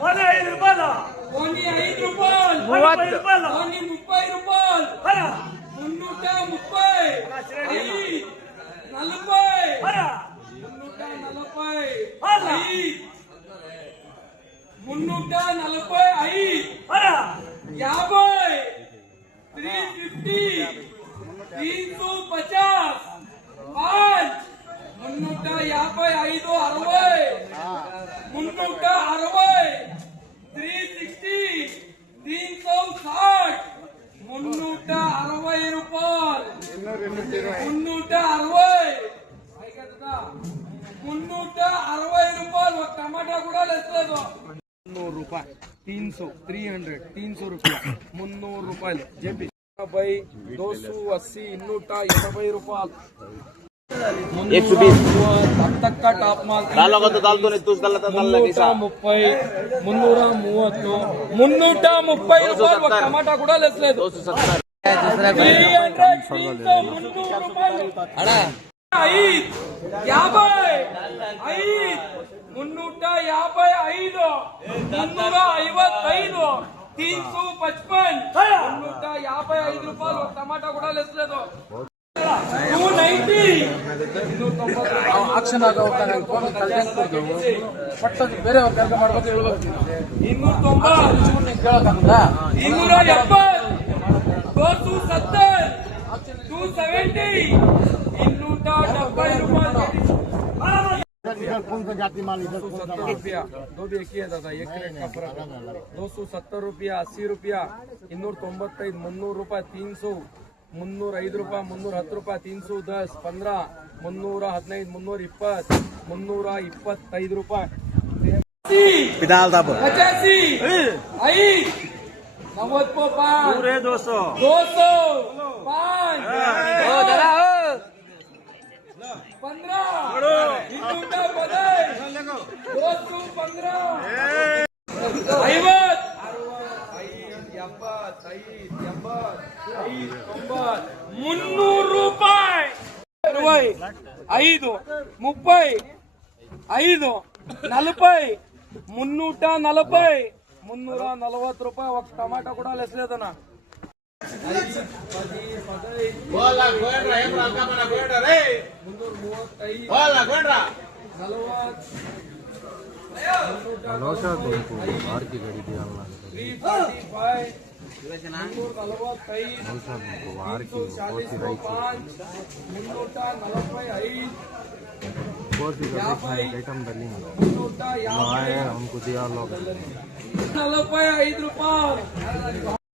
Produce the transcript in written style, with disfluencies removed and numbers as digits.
₹5 only ₹5 ₹30 only ₹30 330 ₹360 टमाटा కూడా లేదు ₹300 300 300 300 रुपया ₹300 जेपी भाई 280 ₹280 120 तब तक का टॉप माल डालोगे तो डाल दो नहीं तू गलत डाल लगी सा 330 टमाटा కూడా లేదు 355 రూపాయలు టమాటా కూడా లేదు 290 ಆಕ್ಷನ್ ಆಗೋ ಫೋನ್ ಕಲ್ಟೆಂಟ್ ಕೊಡ್ದು ಪಟ್ಟದು ಬೇರೆ ಕೆಲಸ ಮಾಡ್ಬೇಕು ಹೇಳ್ಬೇಕು 290 ಕೇಳಕಂದ 270 270 270 270 ರೂಪಾಯಿ इधर कौन सा जाति माल इधर कौन सा रुपया दो भी एक ही है दादा एक रेट का फर्क 270 80 रुपया 295 300 300 305 310 310 315 320 पिदाल दाब 85 90 पूरे 200 5 15 300 ರೂಪಾಯಿ 5 30 5 40 340 340 ರೂಪಾಯಿ ఒక టమాటా కూడా లేదనా ₹45